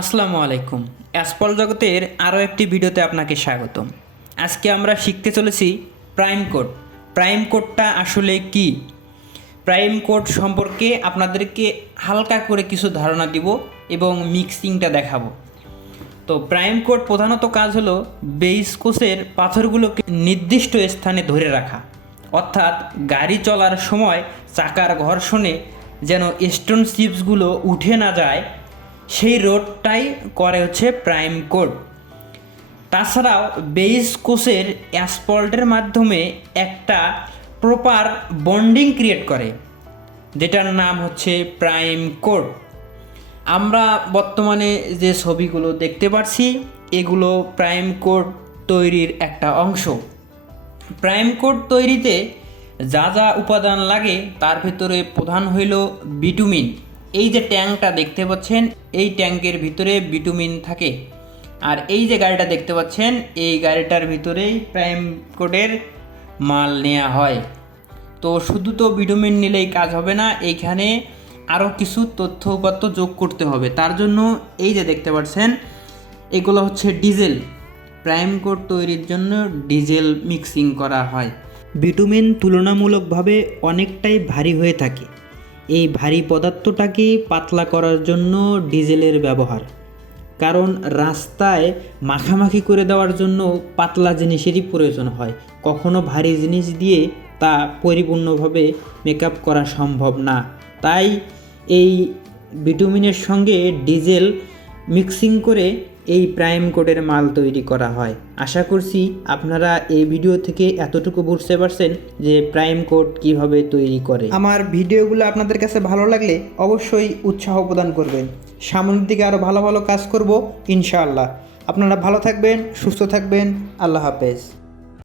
আসসালামু আলাইকুম। অ্যাসপল জগতের আরও একটি ভিডিওতে আপনাকে স্বাগতম। আজকে আমরা শিখতে চলেছি প্রাইম কোড। প্রাইম কোডটা আসলে কি? প্রাইম কোড সম্পর্কে আপনাদেরকে হালকা করে কিছু ধারণা দিব এবং মিক্সিংটা দেখাবো। তো প্রাইম কোড প্রধানত কাজ হলো বেইস কোষের পাথরগুলোকে নির্দিষ্ট স্থানে ধরে রাখা। অর্থাৎ গাড়ি চলার সময় চাকার ঘর্ষণে যেন স্টোন চিপসগুলো উঠে না যায় সেই রোডটাই করে হচ্ছে প্রাইম কোড তাছাড়াও বেইস কোষের অ্যাসপল্টের মাধ্যমে একটা প্রপার বন্ডিং ক্রিয়েট করে, যেটার নাম হচ্ছে প্রাইম কোড আমরা বর্তমানে যে ছবিগুলো দেখতে পাচ্ছি এগুলো প্রাইম কোড তৈরির একটা অংশ। প্রাইম কোড তৈরিতে যা যা উপাদান লাগে, তার ভিতরে প্রধান হইল বিটুমিন এই যে ট্যাঙ্কটা দেখতে পাচ্ছেন, এই ট্যাঙ্কের ভিতরে বিটুমিন থাকে। আর এই যে গাড়িটা দেখতে পাচ্ছেন, এই গাড়িটার ভিতরেই প্রাইম কোডের মাল নেওয়া হয়। তো শুধু তো ভিটামিন নিলেই কাজ হবে না, এইখানে আরও কিছু তথ্য উপাত্ত যোগ করতে হবে। তার জন্য এই যে দেখতে পাচ্ছেন, এগুলো হচ্ছে ডিজেল। প্রাইম কোড তৈরির জন্য ডিজেল মিক্সিং করা হয়। বিটুমিন তুলনামূলকভাবে অনেকটাই ভারী হয়ে থাকে। এই ভারী পদার্থটাকে পাতলা করার জন্য ডিজেলের ব্যবহার। কারণ রাস্তায় মাখামাখি করে দেওয়ার জন্য পাতলা জিনিসেরই প্রয়োজন হয়। কখনো ভারী জিনিস দিয়ে তা পরিপূর্ণভাবে মেকআপ করা সম্ভব না। তাই এই ভিটামিনের সঙ্গে ডিজেল মিক্সিং করে এই প্রাইম কোডের মাল তৈরি করা হয়। আশা করছি আপনারা এই ভিডিও থেকে এতটুকু বুঝতে পারছেন যে প্রাইম কোড কীভাবে তৈরি করে। আমার ভিডিওগুলো আপনাদের কাছে ভালো লাগলে অবশ্যই উৎসাহ প্রদান করবেন। সামনের দিকে আরও ভালো ভালো কাজ করব, ইনশাআল্লাহ। আপনারা ভালো থাকবেন, সুস্থ থাকবেন, আল্লাহ হাফেজ।